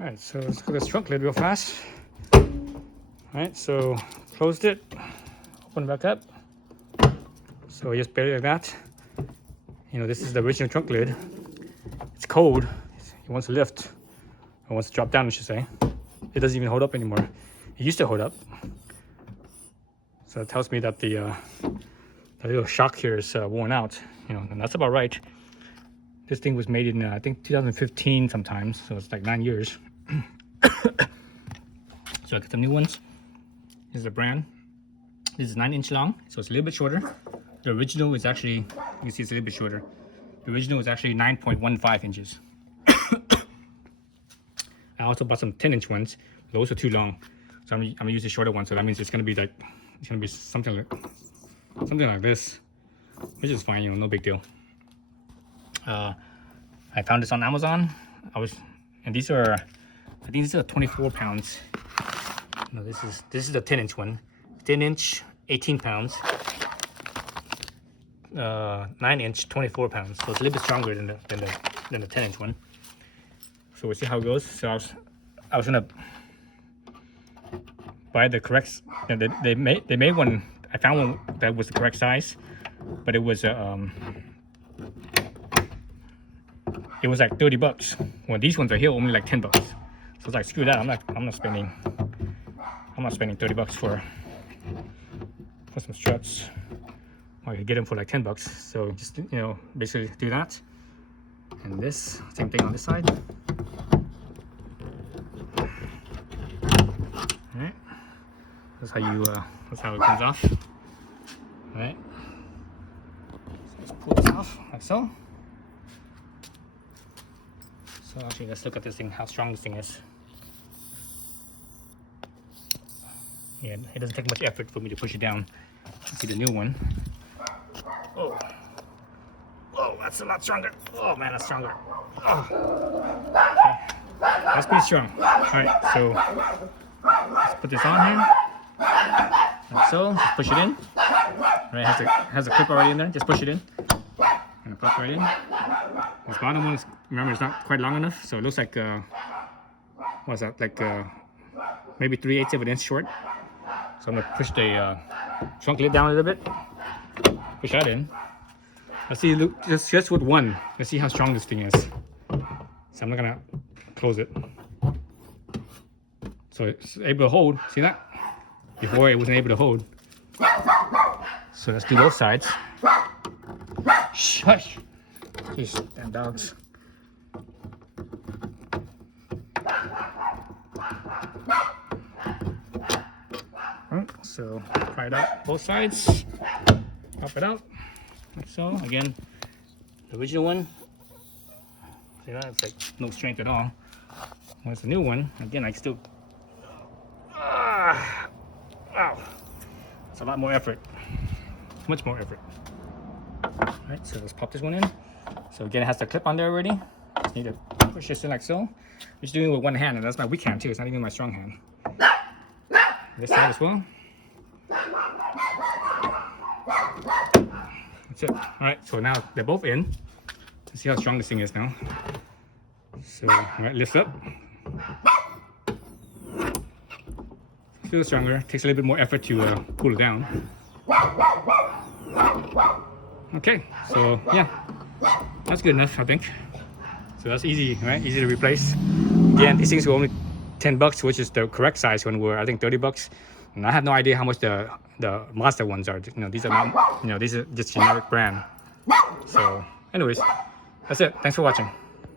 Alright, so let's look at this trunk lid real fast. Alright, so closed it, open it back up. So just barely like that. You know, this is the original trunk lid. It's cold. It wants to lift. It wants to drop down, I should say. It doesn't even hold up anymore. It used to hold up. So it tells me that the little shock here is worn out. You know, and that's about right. This thing was made in, I think, 2015 sometimes. So it's like 9 years. So I got some new ones. This is the brand. This is 9-inch long, so it's a little bit shorter. The original is actually, you can see it's a little bit shorter. The original is actually 9.15 inches. I also bought some 10-inch ones. Those are too long, so I'm gonna use the shorter one. So that means it's gonna be like, it's gonna be something like this, which is fine. You know, no big deal. I found this on Amazon. And these are, I think these are 24 pounds. No, this is the 10-inch one. 10-inch, 18 pounds. 9-inch, 24 pounds. So it's a little bit stronger than the 10-inch one. So we'll see how it goes. So I was gonna buy the correct. They made one. I found one that was the correct size, but it was like 30 bucks. Well, these ones are here only like 10 bucks. So it's like, screw that. I'm not spending 30 bucks for some struts. I could get them for like 10 bucks. So just, you know, basically do that. And this, same thing on this side. Alright. That's how it comes off. Alright. So let's pull this off like so. So actually, let's look at this thing, how strong this thing is. Yeah, it doesn't take much effort for me to push it down. See the new one. Oh, whoa, that's a lot stronger. Oh man, that's stronger. Oh. Okay. That's pretty strong. All right, so let's put this on here. Like so, just push it in. All right, has a clip already in there. Just push it in. And plug right in. This bottom one is, remember, it's not quite long enough, so it looks like what's that? Like maybe 3/8 of an inch short. So I'm gonna push the trunk lid down a little bit. Push that in. Let's see, look, just with one. Let's see how strong this thing is. So I'm not gonna close it. So it's able to hold. See that? Before it wasn't able to hold. So let's do both sides. Shh, hush. These damn dogs. Alright, so try it out both sides. Pop it out. Like so. Again, the original one. See that? It's like no strength at all. Whereas the new one, again, I still. Wow. It's a lot more effort. Much more effort. Alright, so let's pop this one in. So again, it has the clip on there already. Just need to push this in like so. I'm just doing it with one hand, and that's my weak hand too. It's not even my strong hand. This side as well. That's it. Alright, so now they're both in. Let's see how strong this thing is now. So, alright, lift up. Feels stronger. Takes a little bit more effort to pull it down. Okay, so yeah, that's good enough, I think. So that's easy, right? Easy to replace. Again, these things were only 10 bucks, which is the correct size when we're, I think, 30 bucks. And I have no idea how much the Mazda ones are. You know, these are not, you know, these are just generic brand. So anyways, that's it. Thanks for watching.